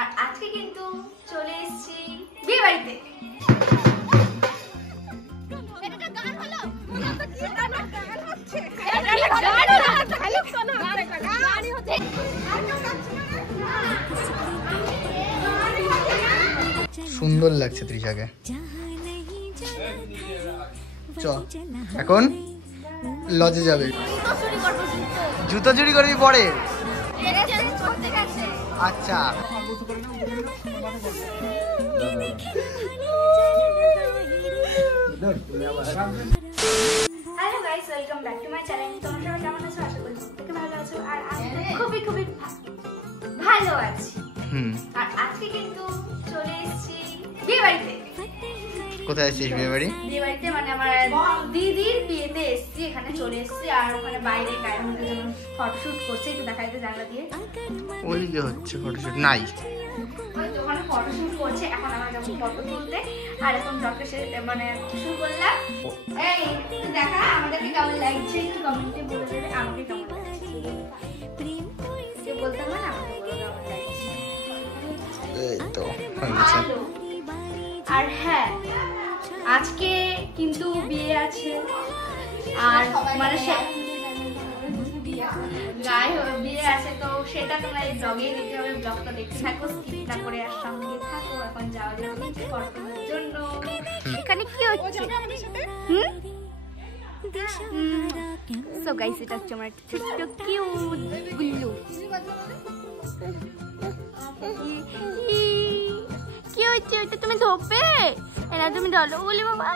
আর আজকে কিন্তু চলে এসেছি বিয়ে বাড়িতে। সুন্দর লাগছে তৃষাকে। চ এখন লজে যাবে। জুতো চুরি করবি পরে? আচ্ছা hello guys, welcome back to my channel. তোমরা সবাই কেমন আছো? আশা করি প্রত্যেকে ভালো আছো। আর আমি খুবই খুবই ভালো আছি। আর আজকে কিন্তু চলে এসেছি বিয়ে বাড়িতে। কোথায় এসেছিস বিয়ে বাড়ি? বিয়ে বাড়িতে মানে আমার দিদির বিয়েতে এসেছি, এখানে চলে এসেছি। আর ওখানে বাইরে গায়ে হলুদের জন্য ফটোশুট করছে, একটু দেখাইতে জানলা দিয়ে। ওইদিকে হচ্ছে ফটোশুট নাই, ওখানে ফটোশুট করছে। এখন আমরা যাবো ফটো তুলতে। আর এখন ব্লগটা মানে শুরু করলাম। এই দেখা আমাদেরকে কেমন লাগছে একটু কমেন্টে বলে দেবে। আমাকে কেমন লাগছে কেউ বলতে হবে না, আমাকে বলে কেমন লাগছে। এই তো হয়ে গেছে। আর হ্যাঁ, আজকে কিন্তু বিয়ে আছে। আর মানে গায়ে বিয়ে আছে, তো সেটা তোমরা এই ব্লগে দেখতে হবে। ব্লগটা দেখতে থাকো, স্কিপ না করে আর সঙ্গে থাকো। এখন যাওয়া যাবে ফটোর জন্য। এখানে কি হচ্ছে? সো গাইস, এটা হচ্ছে আমার ছোট্ট কিউট গুল্লু। কি হচ্ছে এটা? তুমি ধোপে এরা, তুমি ধরো বলি বাবা।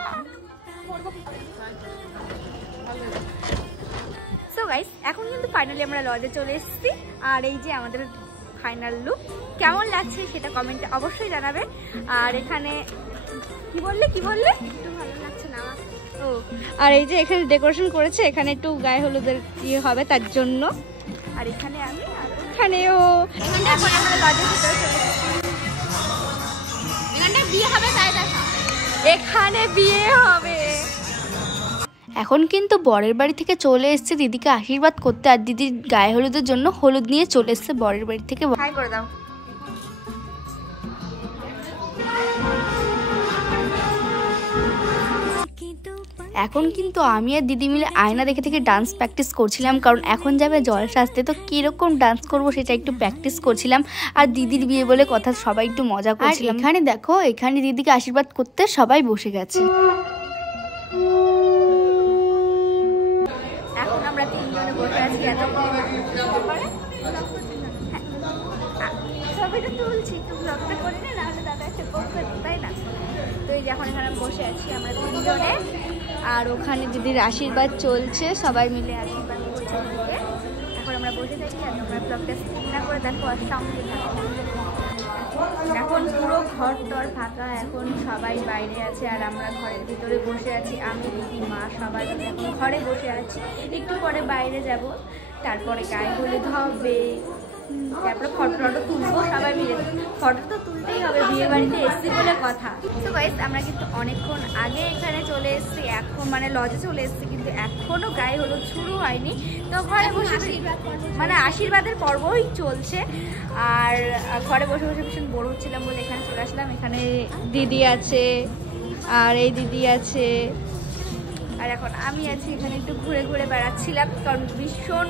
সো গাইস, এখন কিন্তু ফাইনালি আমরা লজে চলে এসেছি। আর এই যে আমাদের ফাইনাল লুক, কেমন লাগছে সেটা কমেন্টে অবশ্যই জানাবে। আর এখানে কি বললে একটু ভালো লাগছে না ও। আর এই যে এখানে ডেকোরেশন করেছে, এখানে একটু গায়ে হলুদের ইয়ে হবে তার জন্য। আর এখানে আমি, আর ওখানেও। এখন আমরা লজের ভিতরে চলে এসেছি। এখানে বিয়ে হবে, তাই দেখা এখানে বিয়ে হবে। এখন কিন্তু বরের বাড়ি থেকে চলে এসেছে দিদিকে আশীর্বাদ করতে। আর দিদির গায়ে হলুদের জন্য হলুদ নিয়ে চলে এসেছে বরের বাড়ি থেকে। হাই করে দাও। এখন কিন্তু আমি আর দিদি মিলে আয়না দেখে থেকে ডান্স প্র্যাকটিস করছিলাম, কারণ এখন যাবে জল সাজতে। তো কিরকম ডান্স করব সেটা একটু প্র্যাকটিস করছিলাম। আর দিদির বিয়ে বলে কথা, সবাই একটু মজা করছিলাম। এখানে দেখো, এখানে দিদিকে আশীর্বাদ করতে সবাই বসে গেছে। এখন আমরা তিনজনে বসে আছি। ছবিটা তুলছি, একটু ব্লগটা করি না, নাহলে দাদা এসে করবে, তাই না? তো এই যে এখন এখানে বসে আছি আমরা তিনজনে। আর ওখানে দিদির আশীর্বাদ চলছে, সবাই মিলে আশীর্বাদ করছে দিদিকে। এখন আমরা বসে থাকি। আর তোমরা ব্লগটা স্কিপ না করে দেখো আর সঙ্গে থাকো। এখন পুরো ঘর টর ফাঁকা, এখন সবাই বাইরে আছে আর আমরা ঘরের ভিতরে বসে আছি। আমি, দিদি, মা সবাই মিলে এখন ঘরে বসে আছি। একটু পরে বাইরে যাব, তারপরে গায়ে হলুদ হবে, তারপরে ফটো তুলবো সবাই মিলে। ফটো তো তুলতেই হবে, বিয়ে বাড়িতে এসছি বলে কথা। তো গাইস, আমরা কিন্তু অনেকক্ষণ আগে এখানে চলে এসেছি, এখন মানে লজে চলে এসেছি, কিন্তু এখনো গায়ে হলুদ শুরু হয়নি। তো ঘরে বসে মানে আশীর্বাদের পর্বই চলছে। আর ঘরে বসে বসে ভীষণ বোর হচ্ছিলাম বলে এখানে চলে আসলাম। এখানে দিদি আছে, আর এই দিদি আছে, আর এখন আমি আছি। এখানে একটু ঘুরে ঘুরে বেড়াচ্ছিলাম, কারণ ভীষণ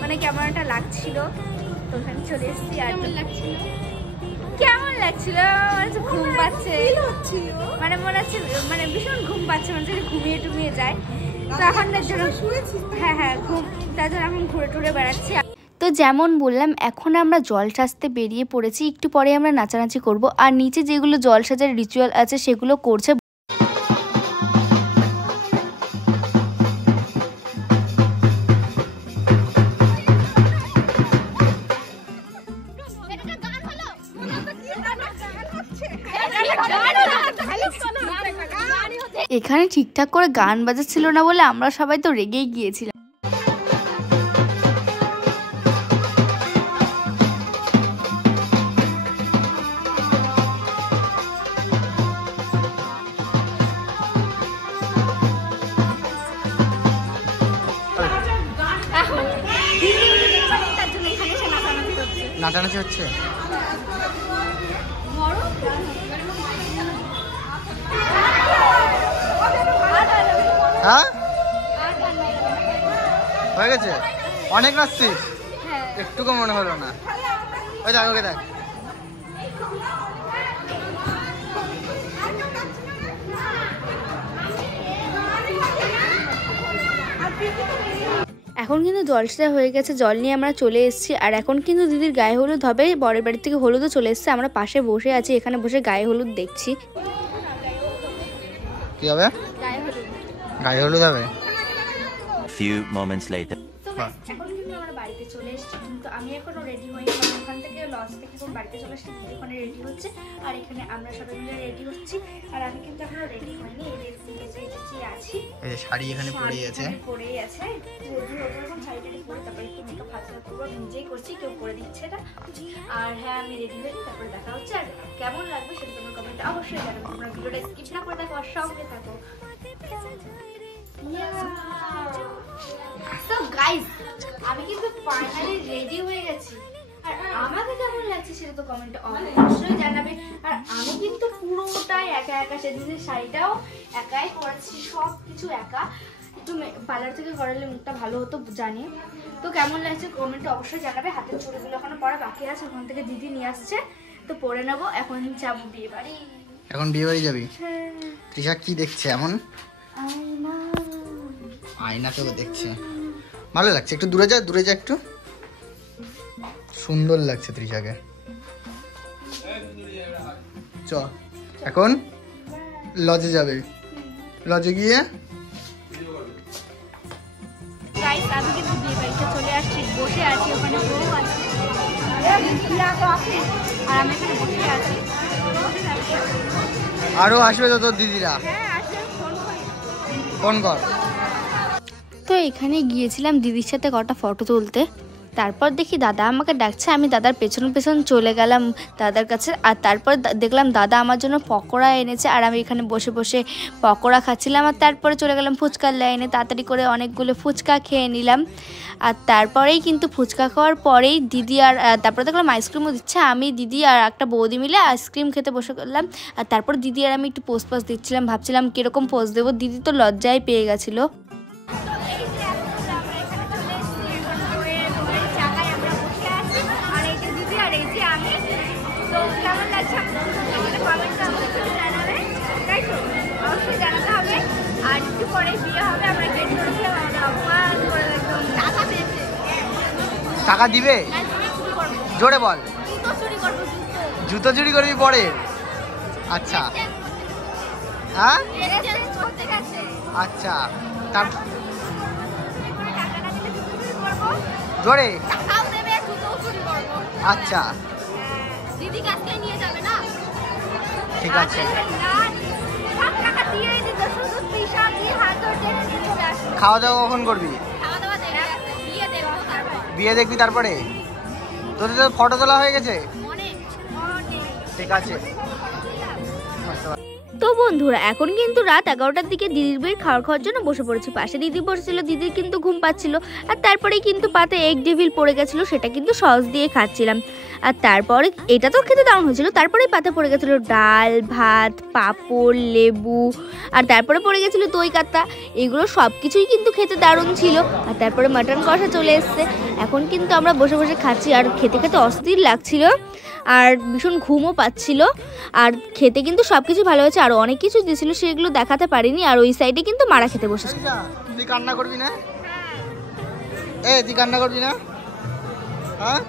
মানে কেমন একটা লাগছিল। তো ওখানে চলে এসেছি। আর কেমন লাগছিল? ঘুম পাচ্ছে, মানে মনে হচ্ছে মানে ভীষণ ঘুম পাচ্ছে, মনে হচ্ছে ঘুমিয়ে টুমিয়ে যায়। তো এখন হ্যাঁ ঘুম, তার জন্য এখন ঘুরে টুরে বেড়াচ্ছি। তো যেমন বললাম, এখন আমরা জল সাজতে বেরিয়ে পড়েছি। একটু পরে আমরা নাচানাচি করব। আর নিচে যেগুলো জল সাজার রিচুয়াল আছে সেগুলো করছে। এখানে ঠিকঠাক করে গান বাজাচ্ছিল না বলে আমরা সবাই তো রেগেই গিয়েছিলাম। নাচানাচি হচ্ছে। হয়ে গেছে? অনেক নাচছিস? হ্যাঁ। একটুকু মনে হলো না। ওই দেখ ওকে দেখ। এখন কিন্তু জলসা হয়ে গেছে, জল নিয়ে আমরা চলে এসেছি। আর এখন কিন্তু দিদির গায়ে হলুদ হবে, বরের বাড়ি থেকে হলুদও চলে এসেছে। আমরা পাশে বসে আছি, এখানে বসে গায়ে হলুদ দেখছি। কি হবে? গায়ে হলুদ হবে। Few moments later. এখন কিন্তু আমরা বাড়িতে চলে এসেছি, কিন্তু আমি এখনো রেডি হইনি, কারণ ওখান থেকে লজ থেকে এখন বাড়িতে চলে এসেছি, ওখানে রেডি হচ্ছে। আর এখানে আমরা সবাই মিলে রেডি হচ্ছি। আর আমি কিন্তু এখনো রেডি হইনি, আছি। এই যে শাড়ি এখানে পরেই আছে। পরেই আছে। এখন শাড়িটা পরে তারপরে একটু মেকআপ হাতে পুরো নিজেই করছি, কেউ করে দিচ্ছে এটা। আর হ্যাঁ, আমি রেডি হয়ে তারপরে দেখা হচ্ছে। আর কেমন লাগবে সেটা তোমার কমেন্টে অবশ্যই জানাবে। তোমরা ভিডিওটা স্কিপ না করে দেখো আর সঙ্গে থাকো। So guys, আমি কিন্তু ফাইনালি রেডি হয়ে গেছি। আর আমাকে কেমন লাগছে সেটা তো কমেন্টে অবশ্যই জানাবে। আর আমি কিন্তু পুরোটাই একা একা সেদিনের শাড়িটাও একাই করেছি, সব কিছু একা। একটু পার্লার থেকে করালে মুখটা ভালো হতো জানি। তো কেমন লাগছে কমেন্টে অবশ্যই জানাবে। হাতের চুড়িগুলো এখনো পরা বাকি আছে, ওখান থেকে দিদি নিয়ে আসছে, তো পরে নেবো। এখন যাবো বিয়ে বাড়ি। এখন বিয়ে বাড়ি যাবি? তৃষা কি দেখছে এমন? আয়নাতেও দেখছে। ভালো লাগছে। একটু দূরে যা, দূরে যা একটু। সুন্দর লাগছে তৃষাকে। চ এখন লজে যাবে। লজে গিয়ে গাইস আমি কিন্তু বিয়ে বাড়িতে চলে আসছি, বসে আছি, ওখানে বউ আছে আর আমি এখানে বসে আছি। আরো আসবে তো তোর দিদিরা। ফোন কর। তো এখানে গিয়েছিলাম দিদির সাথে কটা ফটো তুলতে। তারপর দেখি দাদা আমাকে ডাকছে, আমি দাদার পেছন পেছন চলে গেলাম দাদার কাছে। আর তারপর দেখলাম দাদা আমার জন্য পকোড়া এনেছে, আর আমি এখানে বসে বসে পকোড়া খাচ্ছিলাম। আর তারপরে চলে গেলাম ফুচকার লাইনে, তাড়াতাড়ি করে অনেকগুলো ফুচকা খেয়ে নিলাম। আর তারপরেই কিন্তু ফুচকা খাওয়ার পরেই দিদি আর তারপরে দেখলাম আইসক্রিমও দিচ্ছে। আমি দিদি আর একটা বৌদি মিলে আইসক্রিম খেতে বসে গেলাম। আর তারপর দিদি আর আমি একটু পোজ দিচ্ছিলাম, ভাবছিলাম কীরকম পোজ দেবো। দিদি তো লজ্জায় পেয়ে গেছিলো। টাকা দিবে? জোরে বল। জুতো চুরি করবি পরে? আচ্ছা হ্যাঁ আচ্ছা, তার জোরে আচ্ছা ঠিক আছে। খাওয়া দাওয়া কখন করবি? বিয়ে দেখবি তারপরে? তোদের তো ফটো তোলা হয়ে গেছে? ঠিক আছে। তো বন্ধুরা এখন কিন্তু রাত 11টার দিকে দিদির বিয়ের খাওয়ার জন্য বসে পড়েছি। পাশে দিদি বসেছিল, দিদির কিন্তু ঘুম পাচ্ছিল। আর তারপরেই কিন্তু পাতে এগ ডেভিল পড়ে গেছিলো, সেটা কিন্তু সস দিয়ে খাচ্ছিলাম। আর তারপরে এটা তো খেতে দারুণ হয়েছিল। তারপরেই পাতে পড়ে গেছিলো ডাল, ভাত, পাঁপড়, লেবু, আর তারপরে পড়ে গেছিলো দই কাতলা। এগুলো সব কিছুই কিন্তু খেতে দারুণ ছিল। আর তারপরে মাটন কষা চলে এসছে। এখন কিন্তু আমরা বসে বসে খাচ্ছি, আর খেতে খেতে অস্থির লাগছিল, আর ভীষণ ঘুমও পাচ্ছিল। আর খেতে কিন্তু সব কিছু ভালো হয়েছে, আরও অনেক কিছু দিয়েছিল, সেগুলো দেখাতে পারিনি। আর ওই সাইডে কিন্তু মারা খেতে বসেছে। তুই কান্না করবি না? তুই কান্না করবি না? হ্যাঁ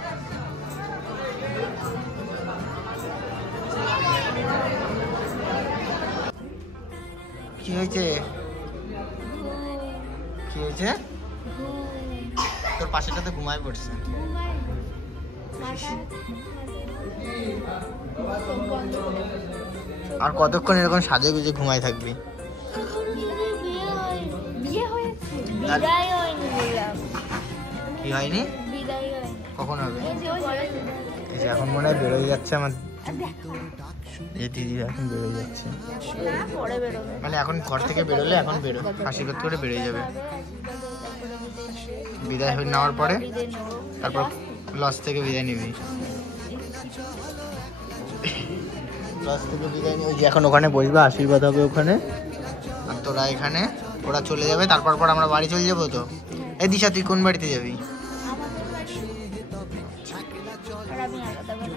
কি হয়েছে? কি হয়েছে? তোর পাশেটা তো ঘুমায় পড়ছে। আর কতক্ষণ এরকম সাজে গুজে ঘুমায় থাকবি? কি হয়নি? কখন হবে? এখন মনে হয় বেরোয় যাচ্ছে আমার দিদি, এখন বেরোয় যাচ্ছে। মানে এখন ঘর থেকে বেরোলে এখন বেরো, হাসি করতে করে বেরোয় যাবে। বিদায় হয়ে নেওয়ার পরে তারপর লজ থেকে বিদায় নিবি। লজ থেকে বিদায় নিয়ে এখন ওখানে বসবে, আশীর্বাদ হবে ওখানে। আর তোরা এখানে, ওরা চলে যাবে, তারপর আমরা বাড়ি চলে যাবো। তো এই দিশা তুই কোন বাড়িতে যাবি? আমাদের বাড়ি। আর আমি আলাদা বাড়ি।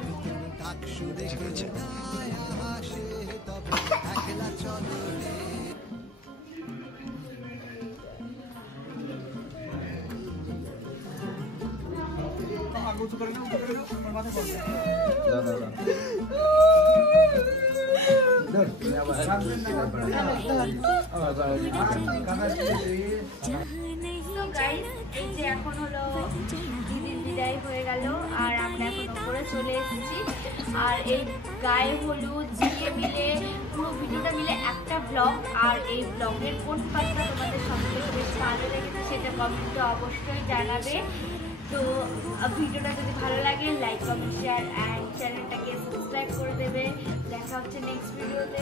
ঠিক আছে। তো গাইস এই যে এখন হলো দিদির বিদায় হয়ে গেল আর আমরা এখন উপরে চলে এসেছি। আর এই গায়ে হলুদ দিয়ে মিলে পুরো ভিডিওটা মিলে একটা ব্লগ। আর এই ব্লগের কোন পার্টটা তোমাদের সবথেকে বেশি ভালো লেগেছে সেটা কমেন্টে অবশ্যই জানাবে। তো ভিডিওটা যদি ভালো লাগে লাইক কমেন্ট শেয়ার অ্যান্ড চ্যানেলটাকে সাবস্ক্রাইব করে দেবে। দেখা হচ্ছে নেক্সট ভিডিওতে।